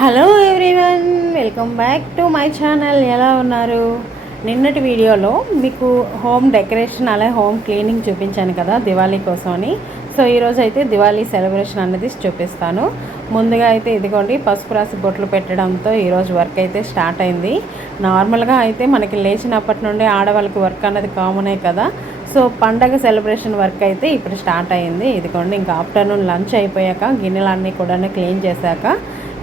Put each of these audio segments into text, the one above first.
Hello everyone, welcome back to my channel. ఎలా ఉన్నారు? నిన్నటి వీడియోలో మీకు హోమ్ డెకరేషన్ అలాగే హోమ్ క్లీనింగ్ చూపించాను కదా దివాళీ కోసమని. సో ఈరోజు అయితే దివాళీ సెలబ్రేషన్ అనేది చూపిస్తాను. ముందుగా అయితే ఇదిగోండి పసుపు రాసి బొట్లు పెట్టడంతో ఈరోజు వర్క్ అయితే స్టార్ట్ అయింది. నార్మల్గా అయితే మనకి లేచినప్పటి నుండి ఆడవాళ్ళకి వర్క్ అన్నది కామనే కదా. సో పండగ సెలబ్రేషన్ వర్క్ అయితే ఇప్పుడు స్టార్ట్ అయింది. ఇదిగోండి ఇంకా ఆఫ్టర్నూన్ లంచ్ అయిపోయాక గిన్నెలన్నీ కూడా క్లీన్ చేశాక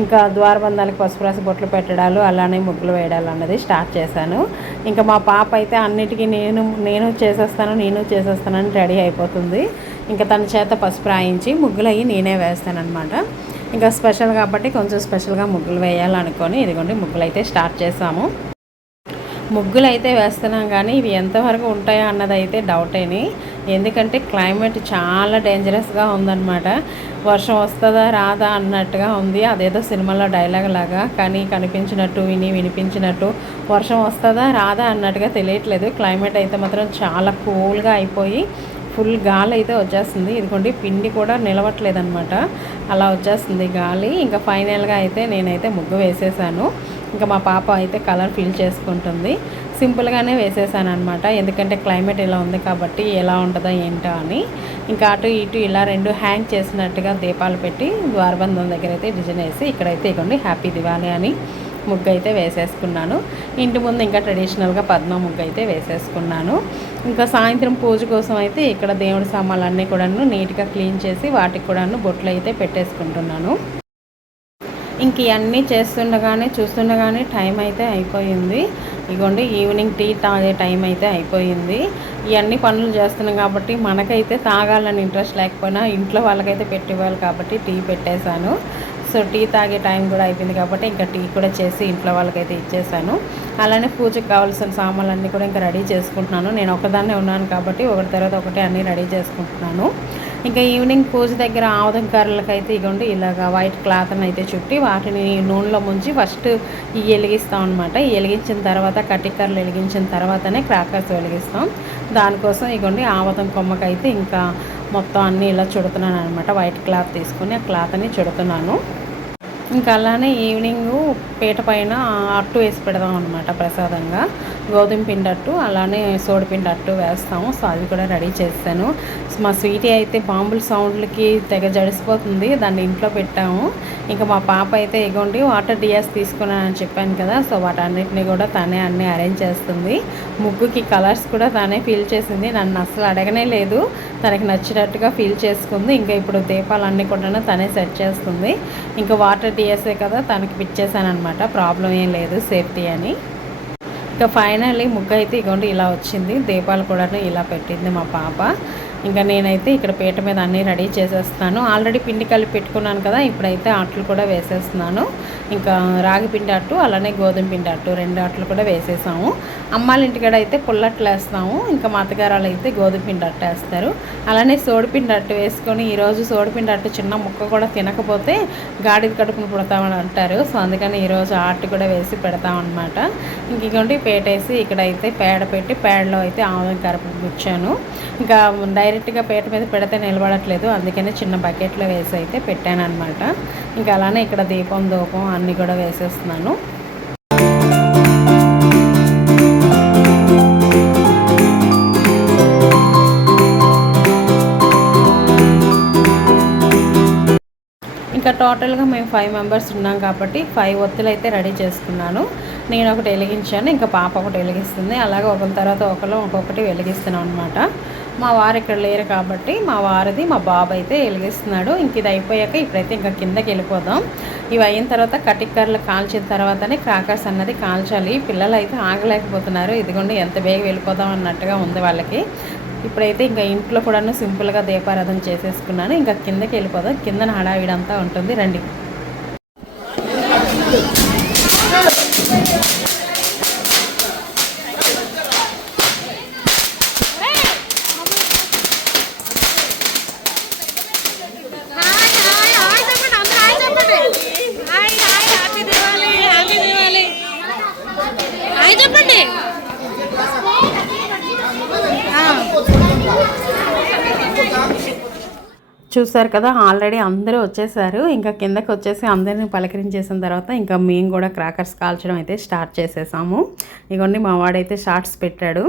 ఇంకా ద్వారబంధాలకు పసుపు రాసి బొట్లు పెట్టడాలు అలానే ముగ్గులు వేయడాలు అన్నది స్టార్ట్ చేశాను. ఇంకా మా పాప అయితే అన్నిటికీ నేను చేసేస్తానని రెడీ అయిపోతుంది. ఇంకా తన చేత పసుపు రాయించి ముగ్గులు అయ్యి నేనే వేస్తానన్నమాట. ఇంకా స్పెషల్ కాబట్టి కొంచెం స్పెషల్గా ముగ్గులు వేయాలనుకొని ఇదిగోండి ముగ్గులు అయితే స్టార్ట్ చేసాము. ముగ్గులు అయితే వేస్తున్నాం కానీ ఇవి ఎంతవరకు ఉంటాయో అన్నది అయితే డౌటేని. ఎందుకంటే క్లైమేట్ చాలా డేంజరస్గా ఉందన్నమాట. వర్షం వస్తుందా రాదా అన్నట్టుగా ఉంది. అదేదో సినిమాలో డైలాగ్ లాగా కానీ కనిపించినట్టు వినిపించినట్టు వర్షం వస్తుందా రాదా అన్నట్టుగా తెలియట్లేదు. క్లైమేట్ అయితే మాత్రం చాలా కూల్గా అయిపోయి ఫుల్ గాలి అయితే వచ్చేస్తుంది. ఇదిగోండి పిండి కూడా నిలవట్లేదన్నమాట, అలా వచ్చేస్తుంది గాలి. ఇంకా ఫైనల్గా అయితే నేనైతే ముగ్గు వేసేసాను. ఇంకా మా పాప అయితే కలర్ ఫిల్ చేసుకుంటుంది. సింపుల్గానే వేసేసాను అనమాట, ఎందుకంటే క్లైమేట్ ఇలా ఉంది కాబట్టి ఎలా ఉంటుందో ఏంటో అని. ఇంకా అటు ఇటు ఇలా రెండు హ్యాంగ్ చేసినట్టుగా దీపాలు పెట్టి ద్వారబంధం దగ్గర అయితే డిజైన్ వేసి ఇక్కడైతే ఇవ్వండి హ్యాపీ దివాళీ అని ముగ్గు అయితే వేసేసుకున్నాను. ఇంటి ముందు ఇంకా ట్రెడిషనల్గా పద్మ ముగ్గు అయితే వేసేసుకున్నాను. ఇంకా సాయంత్రం పూజ కోసం అయితే ఇక్కడ దేవుడి సామాన్లన్నీ కూడాను నీట్గా క్లీన్ చేసి వాటికి కూడాను బొట్లు అయితే పెట్టేసుకుంటున్నాను. ఇంక ఇవన్నీ చూస్తుండగానే టైం అయితే అయిపోయింది. ఇగోండి ఈవినింగ్ టీ తాగే టైం అయితే అయిపోయింది. ఇవన్నీ పనులు చేస్తున్నాం కాబట్టి మనకైతే తాగాలని ఇంట్రెస్ట్ లేకపోయినా ఇంట్లో వాళ్ళకైతే పెట్టివ్వాలి కాబట్టి టీ పెట్టేశాను. సో టీ తాగే టైం కూడా అయిపోయింది కాబట్టి ఇంకా టీ కూడా చేసి ఇంట్లో వాళ్ళకైతే ఇచ్చేసాను. అలానే పూజకు కావాల్సిన సామాన్లన్నీ కూడా ఇంకా రెడీ చేసుకుంటున్నాను. నేను ఒకదాన్నే ఉన్నాను కాబట్టి ఒకటి తర్వాత ఒకటి అన్నీ రెడీ చేసుకుంటున్నాను. ఇంకా ఈవినింగ్ పూజ దగ్గర ఆముదం కర్రలకైతే ఇగోండి ఇలాగ వైట్ క్లాత్ని అయితే చుట్టి వాటిని నూనెలో ముంచి ఫస్ట్ ఈ వెలిగిస్తాం అనమాట. ఈ వెలిగించిన తర్వాత కర్రలు వెలిగించిన తర్వాతనే క్రాకర్స్ వెలిగిస్తాం. దానికోసం ఇగోండి ఆముదం కొమ్మకైతే ఇంకా మొత్తం అన్నీ ఇలా చుడుతున్నాను అనమాట. వైట్ క్లాత్ తీసుకొని ఆ క్లాత్ని చుడుతున్నాను. ఇంకా అలానే ఈవినింగ్ పీట పైన అట్టు వేసి పెడదాం అనమాట ప్రసాదంగా. గోధుమ పిండి అట్టు అలానే సోడిపిండి అట్టు వేస్తాము. సో అవి కూడా రెడీ చేస్తాను. మా స్వీటీ అయితే బాంబుల సౌండ్లకి తెగ జడిసిపోతుంది, దాన్ని ఇంట్లో పెట్టాము. ఇంకా మా పాప అయితే ఇగోండి వాటర్ డియాస్ తీసుకున్నానని చెప్పాను కదా, సో వాటన్నిటిని కూడా తనే అన్నీ అరేంజ్ చేస్తుంది. ముగ్గుకి కలర్స్ కూడా తనే ఫిల్ చేసింది, నన్ను అసలు అడగనే లేదు. తనకి నచ్చినట్టుగా ఫిల్ చేసుకుంది. ఇంకా ఇప్పుడు దీపాలన్నీ కూడా తనే సెట్ చేస్తుంది. ఇంకా వాటర్ డియాసే కదా తనకి పిచ్చేసాను అనమాట, ప్రాబ్లం ఏం లేదు సేఫ్టీ అని. ఇంకా ఫైనల్లీ ముగ్గు అయితే ఇగోండి ఇలా వచ్చింది. దీపాలు కూడా ఇలా పెట్టింది మా పాప. ఇంకా నేనైతే ఇక్కడ పీట మీద అన్నీ రెడీ చేసేస్తాను. ఆల్రెడీ పిండి కలిపి పెట్టుకున్నాను కదా, ఇప్పుడైతే అట్లు కూడా వేసేస్తున్నాను. ఇంకా రాగి పిండి అట్టు అలానే గోధుమ పిండి అట్టు రెండు అట్లు కూడా వేసేసాము. అమ్మాళ్ళ ఇంటికాడ అయితే పుల్లట్లు వేస్తాము, ఇంకా మా అత్తగారాలు అయితే గోధుమ పిండి అట్టు వేస్తారు. అలానే సోడిపిండి అట్టు వేసుకొని ఈరోజు సోడిపిండి అట్టు చిన్న ముక్క కూడా తినకపోతే గాడిద కడుపును పుడతామని అంటారు. సో అందుకని ఈరోజు ఆ అట్టు కూడా వేసి పెడతామన్నమాట. ఇంకొకటి పేటేసి ఇక్కడైతే పేడ పెట్టి పేడలో అయితే ఆముదం కరపు గుచ్చాను. ఇంకా డైరెక్ట్గా పీట మీద పెడితే నిలబడట్లేదు, అందుకని చిన్న బకెట్లో వేసి అయితే పెట్టాను అనమాట. ఇంకా అలానే ఇక్కడ దీపం ధూపం అన్నీ కూడా వేసేస్తున్నాను. ఇంకా టోటల్గా మేము 5 మెంబర్స్ ఉన్నాం కాబట్టి 5 ఒత్తులు అయితే రెడీ చేసుకున్నాను. నేను ఒకటి వెలిగించాను, ఇంకా పాప ఒకటి వెలిగిస్తుంది. అలాగే ఒకరి తర్వాత ఒకరు ఒక్కొక్కటి వెలిగిస్తున్నాం అనమాట. మా వారు ఇక్కడ లేరు కాబట్టి మా వారిది మా బాబు అయితే వెలిగిస్తున్నాడు. ఇంక ఇది అయిపోయాక ఇప్పుడైతే ఇంకా కిందకి వెళ్ళిపోదాం. ఇవి అయిన తర్వాత కర్రలు కాల్చిన తర్వాతనే క్రాకర్స్ అన్నది కాల్చాలి. పిల్లలు అయితే ఆగలేకపోతున్నారు. ఇదిగోండి ఎంత బేగ వెళ్ళిపోదాం అన్నట్టుగా ఉంది వాళ్ళకి. ఇప్పుడైతే ఇంకా ఇంట్లో కూడా సింపుల్గా దీపారాధన చేసేసుకున్నాను. ఇంకా కిందకి వెళ్ళిపోదాం. కిందన హడావిడంతా ఉంటుంది, రండి. చూసారు కదా, ఆల్రెడీ అందరూ వచ్చేసారు. ఇంకా కిందకి వచ్చేసి అందరిని పలకరించేసిన తర్వాత ఇంకా మేము కూడా క్రాకర్స్ కాల్చడం అయితే స్టార్ట్ చేసేసాము. ఇగోండి మా వాడైతే షార్ట్స్ పెట్టాడు.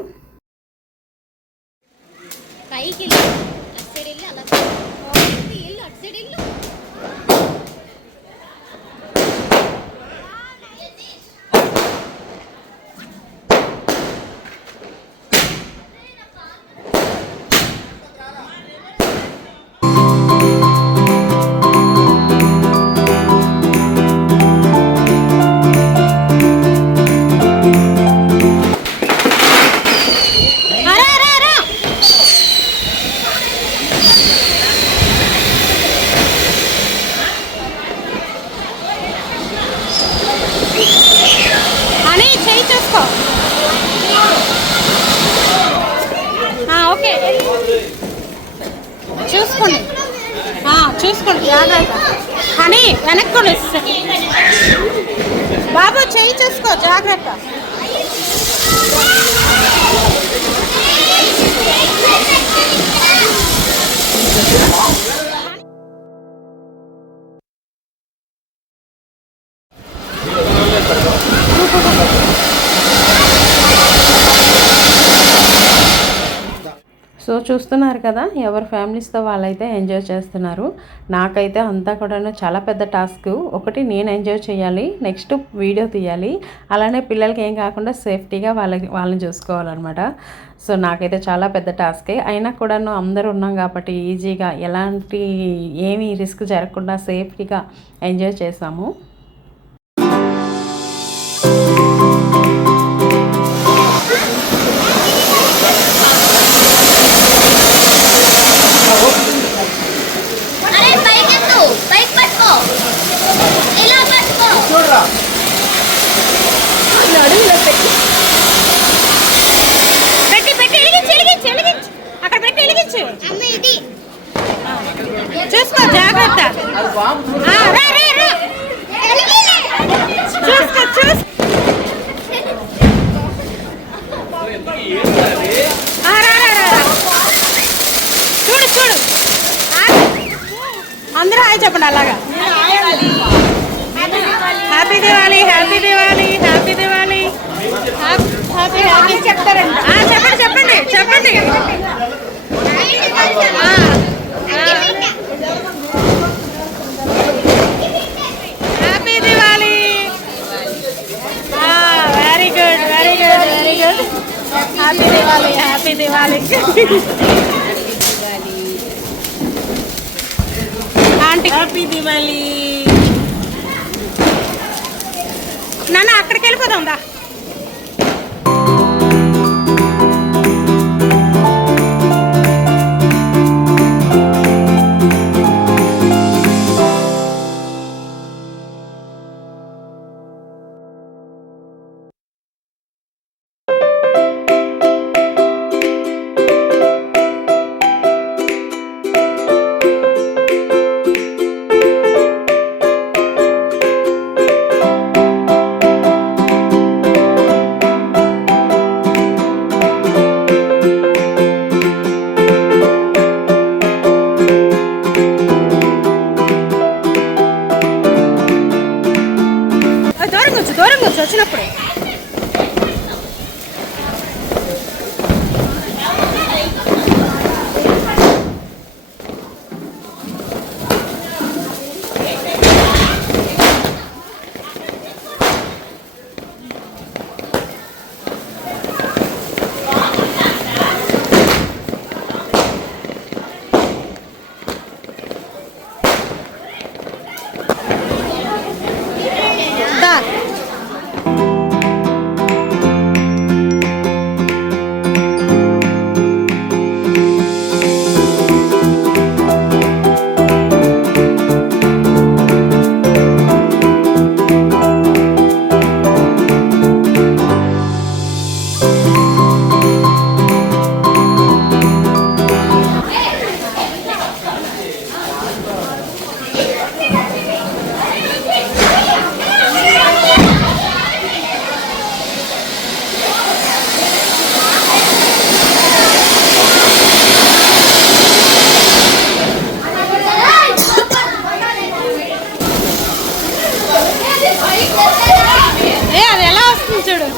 ఓకే చూసుకోండి, చూసుకోండి జాగ్రత్త. కానీ వెనక్కి బాబు చెయ్యి చూసుకో జాగ్రత్త. సో చూస్తున్నారు కదా, ఎవరి ఫ్యామిలీస్తో వాళ్ళైతే ఎంజాయ్ చేస్తున్నారు. నాకైతే అంతా కూడా చాలా పెద్ద టాస్క్. ఒకటి నేను ఎంజాయ్ చేయాలి, నెక్స్ట్ వీడియో తీయాలి, అలానే పిల్లలకి ఏం కాకుండా సేఫ్టీగా వాళ్ళని చూసుకోవాలన్నమాట. సో నాకైతే చాలా పెద్ద టాస్కే. అయినా కూడాను అందరూ ఉన్నాం కాబట్టి ఈజీగా ఎలాంటి ఏమీ రిస్క్ జరగకుండా సేఫ్టీగా ఎంజాయ్ చేసాము. చూసుకో జాగ్రత్త. చూడు చూడు, అందరూ హాయ్ చెప్పండి అలాగా. Happy Diwali, happy Diwali, happy Diwali, happy happy చెప్తారండి. చెప్పండి చెప్పండి చెప్పండి. Happy Diwali. Very good very good very good. Happy Diwali happy Diwali. Aunty happy Diwali. నాన్న అక్కడికి వెళ్ళిపోదాం దా. వచ్చినప్పుడు దా. వస్తుంది చూడు.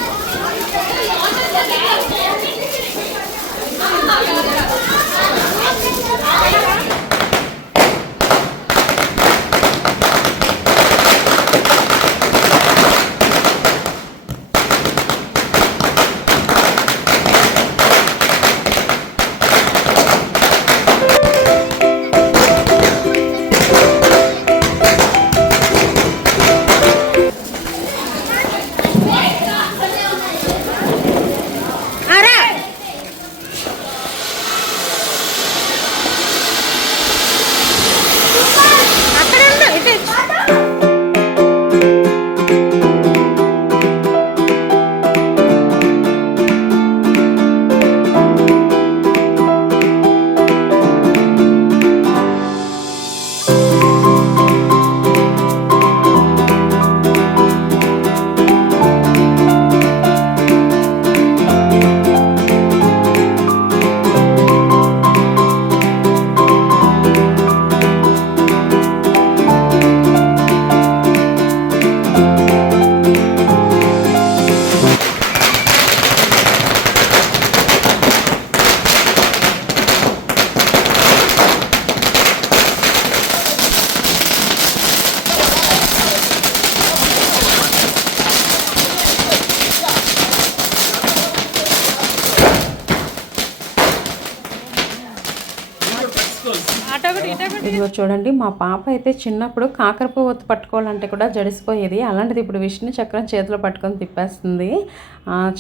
ఇదిగో చూడండి, మా పాప అయితే చిన్నప్పుడు కాకరపువ్వు ఒత్తి పట్టుకోవాలంటే కూడా జడిసిపోయేది. అలాంటిది ఇప్పుడు విష్ణు చక్రం చేతిలో పట్టుకొని తిప్పేస్తుంది.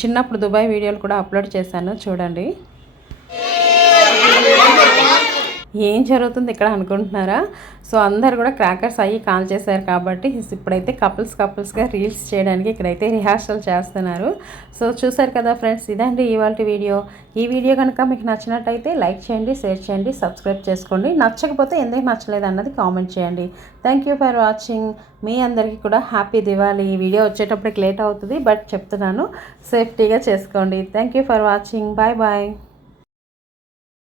చిన్నప్పుడు దుబాయ్ వీడియోలు కూడా అప్లోడ్ చేశాను, చూడండి. ఏం జరుగుతుంది ఇక్కడ అనుకుంటున్నారా? సో అందరు కూడా క్రాకర్స్ అయ్యి కాల్ చేశారు కాబట్టి ఇప్పుడైతే కపుల్స్గా రీల్స్ చేయడానికి ఇక్కడైతే రిహార్సల్ చేస్తున్నారు. సో చూసారు కదా ఫ్రెండ్స్, ఇదండి ఇవాళ వీడియో. ఈ వీడియో కనుక మీకు నచ్చినట్టయితే లైక్ చేయండి, షేర్ చేయండి, సబ్స్క్రైబ్ చేసుకోండి. నచ్చకపోతే ఎందుకు నచ్చలేదు అన్నది కామెంట్ చేయండి. Thank you for watching. మీ అందరికీ కూడా హ్యాపీ దివాళీ. ఈ వీడియో వచ్చేటప్పటికి లేట్ అవుతుంది, బట్ చెప్తున్నాను, సేఫ్టీగా చేసుకోండి. Thank you for watching. Bye bye.